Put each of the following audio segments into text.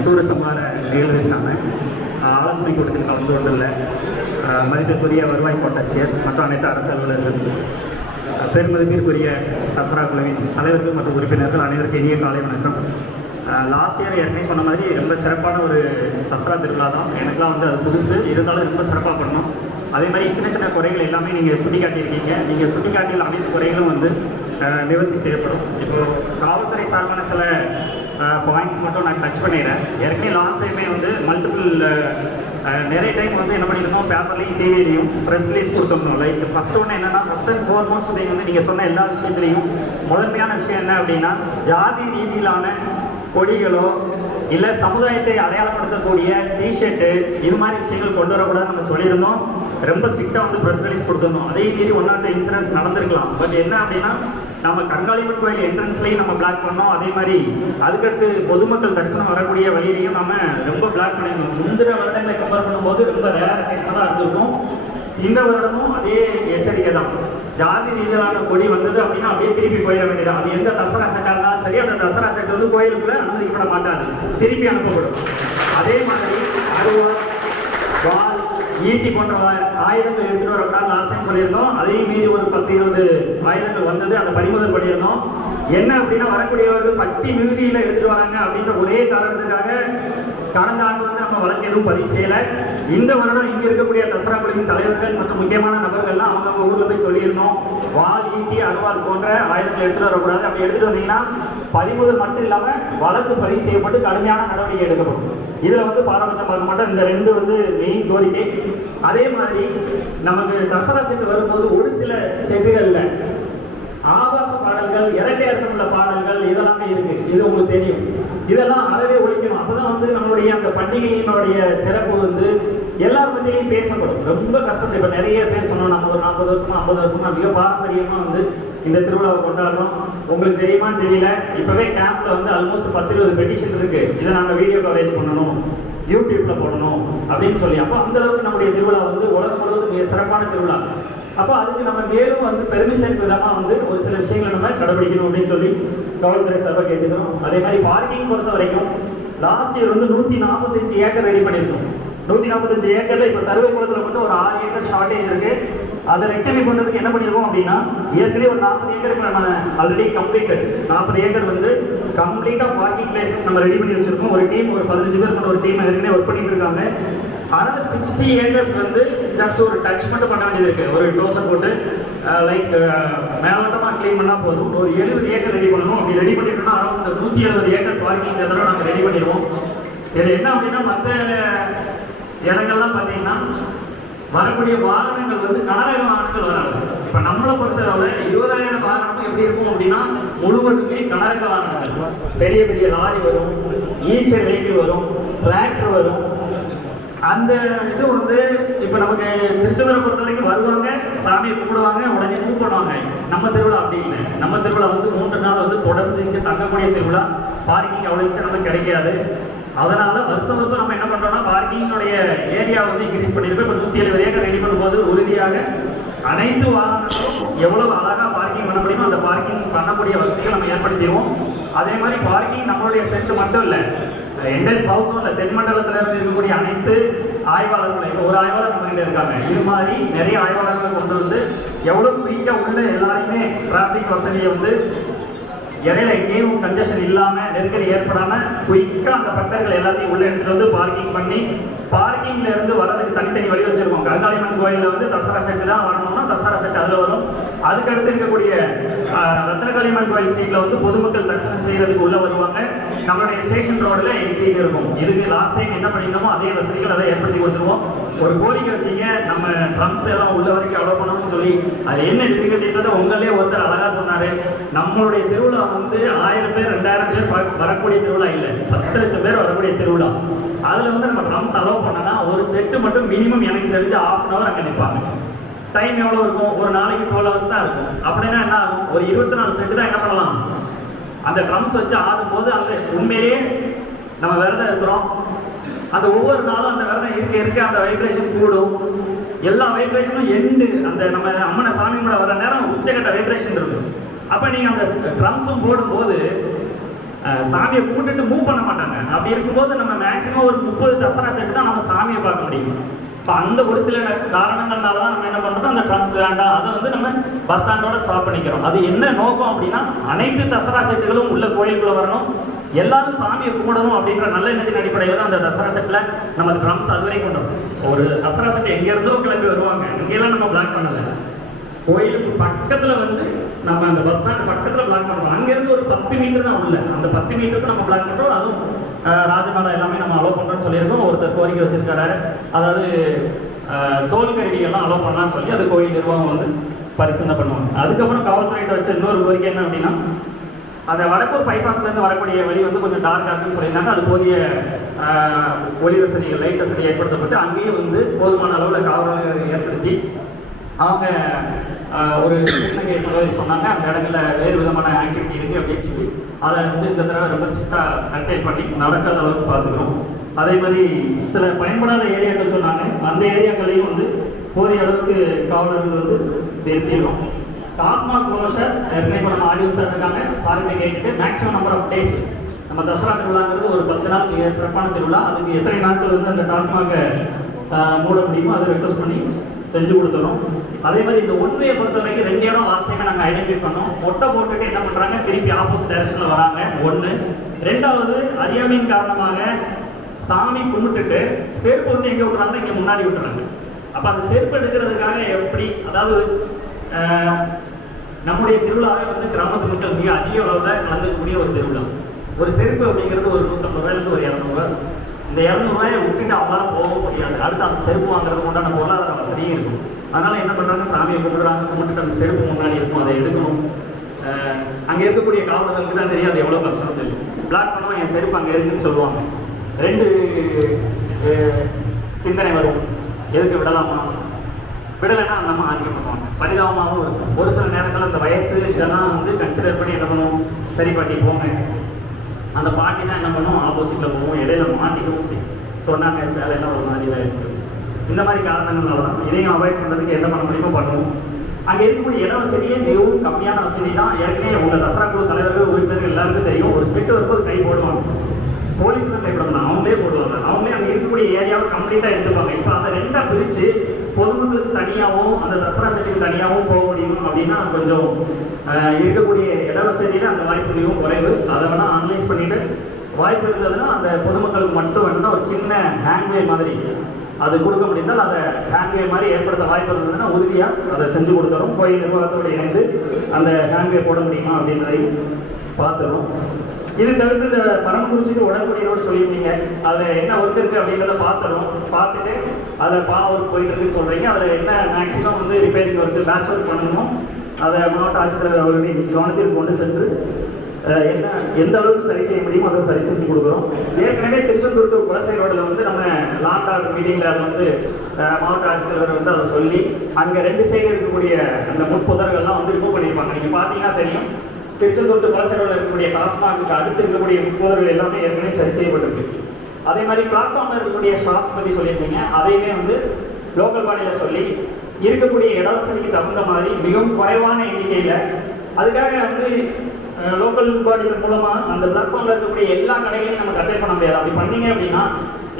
சூரசம்ஹார நிகழ்விற்கான ஆலோசனை கூட்டத்தில் கலந்து கொண்டுள்ள மதிப்பிற்குரிய வருவாய் கோட்டாட்சியர் மற்றும் அனைத்து அரசு அலுவலர்கள் பெருமதிப்பிற்குரிய தசரா குழுவின் தலைவர்கள் மற்றும் உறுப்பினர்கள் அனைவருக்கும் இனிய காலை வணக்கம். லாஸ்ட் இயர் ஏற்கனவே சொன்ன மாதிரி ரொம்ப சிறப்பான ஒரு தசரா திருவிழா தான். எனக்குலாம் வந்து அது புதுசு. இருந்தாலும் ரொம்ப சிறப்பாக பண்ணோம். அதே மாதிரி சின்ன சின்ன குறைகள் எல்லாமே நீங்கள் சுட்டி காட்டியிருக்கீங்க நீங்கள் சுட்டி காட்டிய அனைத்து குறைகளும் வந்து நிவர்த்தி செய்யப்படும். இப்போ காவல்துறை சார்பான சில பாயிண்ட்ஸ் மட்டும் நான் டச் பண்ணிடுறேன். ஏற்கனவே லாஸ்ட் டைமே வந்து மல்டிபிள் நிறைய டைம் வந்து என்ன பண்ணியிருந்தோம்? பேப்பர்லையும் டிவிலையும் ப்ரெஸ் ரிலீஸ் கொடுத்துருந்தோம். லைக் ஃபஸ்ட் ஒன்று என்னன்னா ஃபர்ஸ்ட் அண்ட் ஃபோர் மோஸ்ட் வந்து நீங்கள் சொன்ன எல்லா விஷயத்துலையும் முதன்மையான விஷயம் என்ன அப்படின்னா ஜாதி ரீதியிலான கொடிகளோ இல்லை சமுதாயத்தை அடையாளப்படுத்தக்கூடிய டிஷர்ட்டு இது மாதிரி விஷயங்கள் கொண்டு வரக்கூடாது நம்ம சொல்லியிருந்தோம். ரொம்ப ஸ்ட்ரிக்டாக வந்து ப்ரெஸ் ரிலீஸ் கொடுத்துருந்தோம். அதே மீறி ஒன் இன்சூரன்ஸ் இன்சிடென்ட்ஸ் நடந்திருக்கலாம். பட் என்ன அப்படின்னா நம்ம கங்காளிமன் கோயில் என்ட்ரன்ஸ்லையும் நம்ம பிளாக் பண்ணோம். அதே மாதிரி அதுக்கடுத்து பொதுமக்கள் தரிசனம் வரக்கூடிய வழியிலையும் நம்ம ரொம்ப பிளாக் பண்ணியிருந்தோம் முந்திர வருடங்களை கம்பேர் பண்ணும்போது ரொம்ப ரேர் சைட்ஸாக தான் இருந்திருக்கும். இந்த வருடமும் அதே எச்சரிக்கை தான். ஜாதி ரீதியிலான கொடி வந்தது அப்படின்னா அப்படியே திருப்பி போயிட வேண்டியது அது எந்த தசரா செட்டாக இருந்தாலும் சரி அந்த தசரா செட் வந்து கோயிலுக்குள்ள அனுமதிக்கப்பட மாட்டாது. திருப்பி அனுப்பப்படும். அதே மாதிரி அருவா ஈட்டி போன்ற ஆயுதங்கள் எடுத்துட்டு வரக்கூடாது லாஸ்ட் டைம் சொல்லியிருந்தோம். அதையும் மீறி ஒரு பத்து இருபது ஆயுதங்கள் வந்தது. அதை பறிமுதல் பண்ணியிருந்தோம். என்ன அப்படின்னா வரக்கூடியவர்கள் பட்டி மிகுதியில் எடுத்துட்டு வராங்க அப்படின்ற ஒரே காரணத்துக்காக கடந்த ஆண்டு வந்து நம்ம வழக்கு எதுவும் பதிவு செய்யலை. இந்த வருடம் இங்கே இருக்கக்கூடிய தசரா குழுவின் தலைவர்கள் மற்றும் முக்கியமான நபர்கள்லாம் அவங்க ஊர்ல போய் சொல்லியிருந்தோம். வால் ஈட்டி அருவாள் போன்ற ஆயுதங்கள் எடுத்துட்டு வரக்கூடாது. அப்படி எடுத்துட்டு வந்தீங்கன்னா பறிமுதல் மட்டும் இல்லாம வழக்கு பதிவு செய்யப்பட்டு கடுமையான நடவடிக்கை எடுக்கப்படும். இதுல வந்து பாரபட்சம் பார்க்க மாட்டோம். இந்த ரெண்டு வந்து மெயின் கோரிக்கை. அதே மாதிரி நமக்கு தசரா செட்டு வரும்போது ஒரு சில செட்டுகள்ல ஆபாச பாடல்கள் இரட்டை அர்த்தமுள்ள பாடல்கள் இதெல்லாமே இருக்கு. இது உங்களுக்கு தெரியும். இதெல்லாம் அறவே ஒழிக்கணும். அப்பதான் வந்து நம்மளுடைய அந்த பண்டிகையினுடைய சிறப்பு வந்து எல்லா பண்டிகையும் பேசப்படும். ரொம்ப கஷ்டம் இப்போ நிறைய பேசணும் நம்ம ஒரு நாற்பது வருஷமா ஐம்பது வருஷமா மிக பாரம்பரியமா வந்து இந்த திருவிழாவை கொண்டாடுறோம். உங்களுக்கு தெரியுமான்னு தெரியல. இப்பவே கேம்ப்ல வந்து ஆல்மோஸ்ட் பத்து இருபது பெட்டிஷன் இருக்கு. இதை நாங்கள் வீடியோ கவரேஜ் பண்ணணும். யூடியூப்ல போடணும் அப்படின்னு சொல்லி. அப்போ அந்த அளவுக்கு நம்முடைய திருவிழா வந்து உலகம் முழுவதும் மிக சிறப்பான திருவிழா. அப்போ அதுக்கு நம்ம மேலும் வந்து பெருமை விதமாக வந்து ஒரு சில விஷயங்களை நம்ம கடைபிடிக்கணும் அப்படின்னு சொல்லி காவல்துறை சார்பாக கேட்டுக்கிறோம். அதே மாதிரி பார்க்கிங் பொறுத்த வரைக்கும் லாஸ்ட் இயர் வந்து நூற்றி நாற்பத்தஞ்சு ஏக்கர் ரெடி பண்ணியிருக்கோம். நூற்றி நாற்பத்தஞ்சு ஏக்கரில் இப்போ தருவைக்குளத்தில் மட்டும் ஒரு ஆறு ஏக்கர் ஷார்ட்டேஜ் இருக்கு. அதை ரெக்டிஃபை பண்ணுறதுக்கு என்ன பண்ணிருக்கோம் அப்படின்னா ஏற்கனவே ஒரு நாற்பது ஏக்கருக்கு நம்ம ஆல்ரெடி கம்ப்ளீட்டட் நாற்பது ஏக்கர் வந்து கம்ப்ளீட்டாக பார்க்கிங் பிளேசஸ் நம்ம ரெடி பண்ணி வச்சிருக்கோம். ஒரு டீம் ஒரு பதினஞ்சு பேர் ஒரு டீம் ஏற்கனவே ஒர்க் பண்ணிட்டு இருக்காங்க. அதனால சிக்ஸ்டி ஏக்கர்ஸ் வந்து ஜஸ்ட் ஒரு டச் மட்டும் பண்ண வேண்டியது இருக்கு. ஒரு டோசர் போட்டு லைக் மேலோட்டமாக க்ளீன் பண்ணா போதும். ஒரு எழுபது ஏக்கர் ரெடி பண்ணணும். அப்படி ரெடி பண்ணிட்டோம்னா அரௌண்ட் நூத்தி எழுபது ஏக்கர் பார்க்கிங் தடவை நாங்கள் ரெடி பண்ணிடுவோம். இது என்ன அப்படின்னா மற்ற இடங்கள்லாம் பார்த்தீங்கன்னா வரக்கூடிய வாகனங்கள் வந்து கனரக வாகனங்கள் வராது. இப்போ நம்மளை பொறுத்தளவு இருபதாயிரம் வாகனமும் எப்படி இருக்கும் அப்படின்னா முழுவதுமே கனரக வாகனங்கள். பெரிய பெரிய லாரி வரும் ஈச்சர் வெஹிக்கிள் வரும் டிராக்டர் வரும். அந்த இது வந்து இப்ப நமக்கு திருச்செந்தூரை பொறுத்த வரைக்கும் வருவாங்க சாமியை கும்பிடுவாங்க உடனே மூவ் பண்ணுவாங்க நம்ம திருவிழா அப்படி இல்லை. நம்ம திருவிழா வந்து மூன்று நாள் வந்து தொடர்ந்து இங்க தங்கக்கூடிய திருவிழா. பார்க்கிங் அவ்வளவு விஷயம் நமக்கு கிடைக்காது. அதனால வருஷம் வருஷம் நம்ம என்ன பண்றோம்னா பார்க்கிங்கோடைய ஏரியா வந்து இன்க்ரீஸ் பண்ணியிருக்கோம். இப்ப நூத்தி எழுபது ஏக்கர் ரெடி பண்ணும்போது உறுதியாக அனைத்து வாகனங்களும் எவ்வளவு அழகா பார்க்கிங் பண்ண முடியுமோ அந்த பார்க்கிங் பண்ணக்கூடிய வசதிகள் நம்ம ஏற்படுத்திடுவோம். அதே மாதிரி பார்க்கிங் நம்மளுடைய செட்டு மட்டும் இல்லை. என்டையர் சவுத் ஜோன்ல தென் இருந்து இருக்கக்கூடிய அனைத்து ஆய்வாளர்கள் இப்போ ஒரு ஆய்வாளர் நம்ம கிட்ட இருக்காங்க. இது மாதிரி நிறைய ஆய்வாளர்களை கொண்டு வந்து எவ்வளோ குயிக்காக உள்ள எல்லாருமே டிராஃபிக் வசதியை வந்து இடையில எங்கேயும் கன்ஜெஷன் இல்லாமல் நெருக்கடி ஏற்படாமல் குயிக்காக அந்த பக்தர்கள் எல்லாத்தையும் உள்ள எடுத்துட்டு வந்து பார்க்கிங் பண்ணி பார்க்கிங்ல இருந்து வர்றதுக்கு தனித்தனி வழி வச்சிருக்கோம். கங்காளிமன் கோயிலில் வந்து தசரா செட்டு தான் வரணும்னா தசரா செட் அதில் வரும். அதுக்கு அடுத்து இருக்கக்கூடிய ஆஹ், கோயில் சீட்ல வந்து பொதுமக்கள் தரிசனம் செய்யறதுக்கு உள்ள வருவாங்க. நம்மளுடைய ஸ்டேஷன் ரோட்ல எங்க சீட் இருக்கும். இதுக்கு லாஸ்ட் டைம் என்ன பண்ணிருந்தோமோ அதே வசதிகள் அதை ஏற்படுத்தி கொடுத்துருவோம். ஒரு கோரிக்கை வச்சீங்க நம்ம ட்ரம்ஸ் எல்லாம் உள்ள வரைக்கும் அலோவ் பண்ணணும்னு சொல்லி அது என்ன டிஃபிகல்ட்டின்றதை உங்களே ஒருத்தர் அழகா சொன்னாரு. நம்மளுடைய திருவிழா வந்து ஆயிரம் பேர் ரெண்டாயிரம் பேர் வர- வரக்கூடிய திருவிழா இல்ல. பத்து லட்சம் பேர் வரக்கூடிய திருவிழா. அதுல வந்து நம்ம ட்ரம்ஸ் அலோவ் பண்ணனா ஒரு செட்டு மட்டும் மினிமம் எனக்கு தெரிஞ்சு ஆஃப் அன் அவர் அங்க நிப்பாங்க. டைம் எவ்வளவு இருக்கும்? ஒரு நாளைக்கு டுவெல் ஹவர்ஸ் தான் இருக்கும். அப்படின்னா என்ன ஆகும்? ஒரு இருபத்தி நாலு செட்டு தான் என்ன பண்ணலாம்? அந்த ட்ரம்ஸ் வச்சு ஆடும்போது அந்த உண்மையிலேயே நம்ம விரதம் இருக்கிறோம். அந்த ஒவ்வொரு நாளும் அந்த விரதம் இருக்க இருக்க அந்த வைப்ரேஷன் கூடும். எல்லா வைப்ரேஷனும் எண்டு அந்த நம்ம அம்மனை சாமி கூட வர நேரம் உச்சகட்ட வைப்ரேஷன் இருக்கும். அப்ப நீங்க அந்த ட்ரம்ஸும் போடும்போது சாமியை கூட்டுட்டு மூவ் பண்ண மாட்டாங்க. அப்படி இருக்கும்போது நம்ம மேக்ஸிமம் ஒரு முப்பது தசரா செட்டு தான் நம்ம சாமியை பார்க்க முடியும். இப்போ அந்த ஒரு சில காரணங்கள்னால தான் நம்ம என்ன பண்ணுறோம் அந்த ட்ரக்ஸ் வேண்டாம். அதை வந்து நம்ம பஸ் ஸ்டாண்டோட ஸ்டாப் பண்ணிக்கிறோம். அது என்ன நோக்கம் அப்படின்னா அனைத்து தசரா செட்டுகளும் உள்ள கோயிலுக்குள்ள வரணும். எல்லாரும் சாமியை கும்பிடணும் அப்படின்ற நல்ல எண்ணத்தின் அடிப்படையில் தான் அந்த தசரா செட்டில் நம்ம ட்ரம்ஸ் அதுவரை கொண்டு வரோம். ஒரு தசரா செட் எங்கேருந்தோ கிளம்பி வருவாங்க. இங்கெல்லாம் நம்ம பிளாக் பண்ணலை. கோயிலுக்கு பக்கத்தில் வந்து நம்ம அந்த பஸ் ஸ்டாண்ட் பக்கத்தில் பிளாக் பண்ணுறோம் அங்கேருந்து ஒரு பத்து மீட்டர் தான் உள்ள. அந்த பத்து மீட்டருக்கு நம்ம பிளாக் பண்ணுறோம் அதுவும் அஹ், எல்லாமே நம்ம அலோவ் பண்ணுறோம்னு சொல்லியிருக்கோம். ஒருத்தர் கோரிக்கை வச்சிருக்காரு. அதாவது தோல் கருவியெல்லாம் அலோவ் பண்ணலாம்னு சொல்லி அது கோயில் நிர்வாகம் வந்து பரிசீலனை பண்ணுவாங்க. அதுக்கப்புறம் காவல்துறையிட்ட வச்ச இன்னொரு கோரிக்கை என்ன அப்படின்னா அந்த வடக்கூர் பைபாஸ்லேருந்து வரக்கூடிய வழி வந்து கொஞ்சம் டார்க்காக இருக்குன்னு சொல்லியிருந்தாங்க. அது போதிய ஒளி வசதிகள் லைட் வசதி ஏற்படுத்தப்பட்டு அங்கேயும் வந்து போதுமான அளவில் காவலர்கள் ஏற்படுத்தி அவங்க ஒரு சின்ன கேஸ் சொன்னாங்க அந்த இடங்கள்ல வேறு விதமான ஆக்டிவிட்டி இருக்கு அப்படின்னு சொல்லி. அதை வந்து இந்த தடவை ரொம்ப ஸ்ட்ரிக்டாக கண்டெயின் பண்ணி நடக்காத அளவுக்கு பார்த்துக்கிறோம் அதே மாதிரி சில பயன்படாத ஏரியாக்கள் சொன்னாங்க. அந்த ஏரியாக்களையும் வந்து போதிய அளவுக்கு காவலர்கள் வந்து நிறுத்திடுவோம் டாஸ்மாக் க்ளோஷர் ஏற்கனவே இப்போ நம்ம ஆடியோ சார் இருக்காங்க. சார்கிட்ட கேட்டுட்டு மேக்ஸிமம் நம்பர் ஆஃப் டேஸ் நம்ம தசரா திருவிழாங்கிறது ஒரு பத்து நாள் மிக சிறப்பான திருவிழா. அதுக்கு எத்தனை நாட்கள் வந்து அந்த டாஸ்மாகை மூட முடியுமோ அதை ரெக்வஸ்ட் பண்ணி செஞ்சு கொடுத்துடும் அதே மாதிரி இந்த ஒன்றையை பொறுத்த வரைக்கும் ரெண்டு இடம் லாஸ்ட் டைம் நாங்கள் ஐடென்டிஃபை பண்ணோம். ஒட்டை போட்டுட்டு என்ன பண்ணுறாங்க திருப்பி ஆப்போசிட் டைரக்ஷனில் வராங்க. ஒன்று ரெண்டாவது அறியாமையின் காரணமாக சாமி கும்பிட்டுட்டு செருப்பு வந்து எங்கே விட்டுறாங்கன்னா இங்கே முன்னாடி விட்டுறாங்க. அப்போ அந்த செருப்பு எடுக்கிறதுக்காக எப்படி அதாவது நம்முடைய திருவிழாவே வந்து கிராமத்து மக்கள் மிக அதிக அளவில் கலந்துக்கூடிய ஒரு திருவிழா. ஒரு செருப்பு அப்படிங்கிறது ஒரு நூற்றம்பது ரூபாயிலிருந்து ஒரு இரநூறுவா இந்த இரநூறுவாயை விட்டுட்டு அவங்களால போக முடியாது அடுத்து அந்த செருப்பு வாங்குறதுக்கு உண்டான பொருளாதார வசதியும் இருக்கும் அதனால என்ன பண்றாங்க சாமியை கும்பிடுறாங்க கும்பிட்டுட்டு அந்த செருப்பு முன்னாடி இருக்கும் அதை எடுக்கணும் அங்கே இருக்கக்கூடிய காவலர்களுக்கு தான் தெரியும் அது எவ்வளோ கஷ்டம் தெரியும் பிளாக் பண்ணுவோம் என் செருப்பு அங்கே இருக்குன்னு சொல்லுவாங்க ரெண்டு சிந்தனை வரும் எதுக்கு விடலாமா விடலைன்னா நம்ம ஆர்கியூ பண்ணுவாங்க பரிதாபமாகவும் இருக்கும் ஒரு சில நேரத்தில் அந்த வயசு இதெல்லாம் வந்து கன்சிடர் பண்ணி என்ன பண்ணுவோம் சரி பண்ணி போங்க அந்த பாட்டினா என்ன பண்ணுவோம் ஆப்போசிட்ல போவோம் இடையில மாட்டிக்கவும் செய்யும். சொன்னாங்க சேலையெல்லாம் ஒரு மாதிரி ஆயிடுச்சு. இந்த மாதிரி காரணங்கள்னால தான் இதையும் அவாய்ட் பண்ணுறதுக்கு என்ன பண்ண முடியுமோ பண்ணுவோம் அங்கே இருக்கக்கூடிய இட வசதியே மிகவும் கம்மியான வசதி தான். ஏற்கனவே உங்க தசரா குழு தலைவர்கள் உறுப்பினர்கள் எல்லாருக்கும் தெரியும். ஒரு செட்டு வரும்போது கை போடுவாங்க. போலீஸ் தான் கைப்படணும் அவங்களே போடுவாங்க. அவங்களே அங்கே இருக்கக்கூடிய ஏரியாவை கம்ப்ளீட்டாக எடுத்துப்பாங்க. இப்போ அதை ரெண்டாக பிரித்து பொதுமக்களுக்கு தனியாகவும் அந்த தசரா செட்டுக்கு தனியாகவும் போக முடியும் அப்படின்னா கொஞ்சம் இருக்கக்கூடிய இட வசதியில் அந்த வாய்ப்பு மிகவும் குறைவு. அதை வேணால் அனலைஸ் பண்ணிட்டு வாய்ப்பு இருந்ததுன்னா அந்த பொதுமக்களுக்கு மட்டும் வேணும்னா ஒரு சின்ன ஹேண்ட்வே மாதிரி அது கொடுக்க முடிந்தால் அதை ஹேண்ட்வே மாதிரி ஏற்படுத்த வாய்ப்பு இருந்ததுன்னா உறுதியாக அதை செஞ்சு கொடுத்துரும் கோயில் நிர்வாகத்தோடு இணைந்து அந்த ஹேண்ட்வே போட முடியுமா அப்படின்றதையும் பார்த்துடும் இது தவிர்த்து இந்த பரமக்குறிச்சிக்கு உடன்படியோடு சொல்லியிருந்தீங்க. அதில் என்ன ஒர்க் இருக்குது அப்படின்றத பார்த்துறோம் பார்த்துட்டு அதில் பா ஒர்க் போயிட்டு இருக்குன்னு சொல்கிறீங்க அதில் என்ன மேக்ஸிமம் வந்து ரிப்பேரிங் ஒர்க்கு பேட்ச் ஒர்க் பண்ணணுமோ அதை மாவட்ட ஆட்சித்தலைவர் அவர்களுடைய கவனத்தில் கொண்டு சென்று என்ன எந்த அளவுக்கு சரி செய்ய முடியுமோ அதை சரி செஞ்சு கொடுக்குறோம். ஏற்கனவே திருச்செந்தூர் டு குலசை ரோடில் வந்து நம்ம லாங் ஆர்டர் மீட்டிங்கில் அதை வந்து மாவட்ட ஆட்சித்தலைவர் வந்து அதை சொல்லி அங்கே ரெண்டு சைடு இருக்கக்கூடிய அந்த முட்புதர்கள்லாம் வந்து ரிமூவ் பண்ணியிருப்பாங்க. நீங்கள் பார்த்தீங்கன்னா தெரியும். திருச்செந்தூர் டு குலசைரோடில் இருக்கக்கூடிய டாஸ்மாக்கு அடுத்து இருக்கக்கூடிய முட்புதர்கள் எல்லாமே ஏற்கனவே சரி செய்யப்பட்டிருக்கு. அதே மாதிரி பிளாட்ஃபார்மில் இருக்கக்கூடிய ஷாப்ஸ் பற்றி சொல்லியிருந்தீங்க. அதையுமே வந்து லோக்கல் பாடியில் சொல்லி இருக்கக்கூடிய இடவசதிக்கு தகுந்த மாதிரி மிகவும் குறைவான எண்ணிக்கையில் அதுக்காக வந்து லோக்கல் பாடிகள் மூலமாக அந்த பிளாட்ஃபார்மில் இருக்கக்கூடிய எல்லா கடைகளையும் நம்ம கட்டை பண்ண முடியாது. அப்படி பண்ணீங்க அப்படின்னா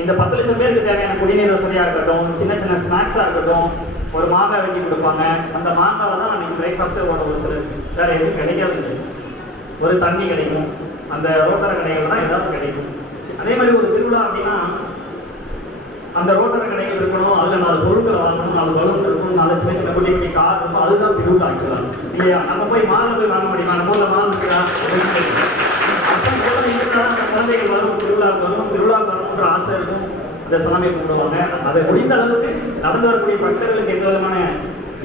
இந்த பத்து லட்சம் பேருக்கு தேவையான குடிநீர் வசதியாக இருக்கட்டும் சின்ன சின்ன ஸ்நாக்ஸாக இருக்கட்டும் ஒரு மாங்காய் வெட்டி கொடுப்பாங்க. அந்த மாங்காவை தான் அன்றைக்கி பிரேக்ஃபாஸ்ட்டு ஓட ஒரு சிலருக்கு. வேறு எதுவும் கிடைக்காது. ஒரு தண்ணி கிடைக்கும். அந்த ரோட்டர கடைகள் தான் ஏதாவது கிடைக்கும். அதே மாதிரி ஒரு திருவிழா அப்படின்னா அந்த ரோட்டர கடைகள் இருக்கணும் அதில் நாலு பொருட்களை வாங்கணும் நாலு பலூன் இருக்கணும் நாலு சின்ன சின்ன குட்டி குட்டி கார் இருக்கும் அதுதான் திருவிழா ஆக்சுவலாக இல்லையா? நம்ம போய் மாலை போய் வாங்க முடியுமா? நம்ம ஊர்ல மாலை இருக்கிறா குழந்தைகள் வரும் திருவிழாவுக்கு வரும் திருவிழாவுக்கு வரணுன்ற ஆசை இருக்கும். அந்த சாமியை கும்பிடுவாங்க. அதை முடிந்த அளவுக்கு நடந்து வரக்கூடிய பக்தர்களுக்கு எந்த விதமான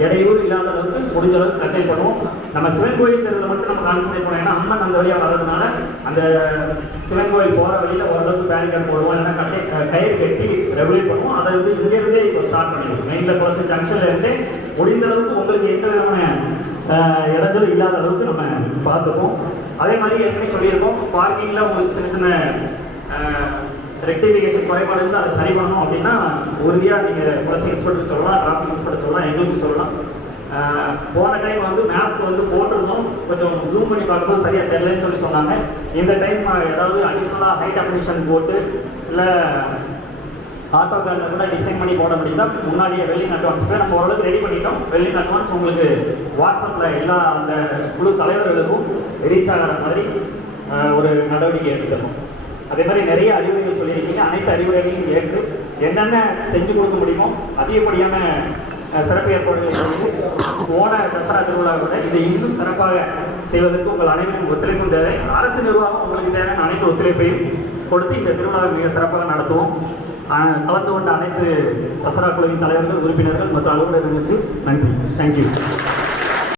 இடையூறு இல்லாத அளவுக்கு முடிஞ்ச அளவுக்கு கட்டை பண்ணுவோம் நம்ம சிவன் கோயில் தெருவில் மட்டும் நம்ம கான்சன்ட்ரேட் பண்ணோம் ஏன்னா அம்மன் அந்த வழியாக வர்றதுனால அந்த சிவன் கோயில் போகிற வழியில் ஓரளவுக்கு பேரிகேட் போடுவோம். இல்லைன்னா கட்டை கயிறு கட்டி ரெகுலேட் பண்ணுவோம். அதை வந்து இங்கேருந்தே இப்போ ஸ்டார்ட் பண்ணிடுவோம். மெயினில் குளசி ஜங்ஷன்லேருந்தே முடிந்த அளவுக்கு உங்களுக்கு எந்த விதமான இடத்துல இல்லாத அளவுக்கு நம்ம பார்த்துப்போம். அதே மாதிரி ஏற்கனவே சொல்லியிருக்கோம். பார்க்கிங்கில் உங்களுக்கு சின்ன சின்ன ரெக்டிஃபிகேஷன் குறைபாடு இருந்தால் அதை சரி பண்ணணும் அப்படின்னா உறுதியாக நீங்கள் குலசி இன்ஸ்பெக்டர் சொல்லலாம் டிராஃபிக் இன்ஸ்பெக்டர் சொல்லலாம் எங்களுக்கு சொல்லலாம். போன டைம் வந்து மேப் வந்து போட்டிருந்தோம். கொஞ்சம் ஜூம் பண்ணி பார்க்கும்போது சரியாக தெரியலன்னு சொல்லி சொன்னாங்க. இந்த டைம் ஏதாவது அடிஷ்னலாக ஹைட் அப்ளிகேஷன் போட்டு இல்லை ஆட்டோ கார்டில் கூட டிசைன் பண்ணி போட முடியுதா? முன்னாடியே வெல்லிங் அட்வான்ஸுக்கு நம்ம ஓரளவுக்கு ரெடி பண்ணிட்டோம். வெல்லிங் அட்வான்ஸ் உங்களுக்கு வாட்ஸ்அப்பில் எல்லா அந்த குழு தலைவர்களுக்கும் ரீச் ஆகிற மாதிரி ஒரு நடவடிக்கை எடுத்துக்கணும். அதே மாதிரி நிறைய அறிவுரைகள் சொல்லியிருக்கீங்க. அனைத்து அறிவுரைகளையும் ஏற்று என்னென்ன செஞ்சு கொடுக்க முடியுமோ அதிகப்படியான சிறப்பு ஏற்பாடுகள் ஓன போன தசரா திருவிழாவோட இதை இன்னும் சிறப்பாக செய்வதற்கு உங்கள் அனைவரும் ஒத்துழைப்பும் தேவை. அரசு நிர்வாகம் உங்களுக்கு தேவையான அனைத்து ஒத்துழைப்பையும் கொடுத்து இந்த திருவிழாவை மிக சிறப்பாக நடத்துவோம். கலந்து கொண்ட அனைத்து தசரா குழுவின் தலைவர்கள் உறுப்பினர்கள் மற்றும் அலுவலர்களுக்கு நன்றி. தேங்க்யூ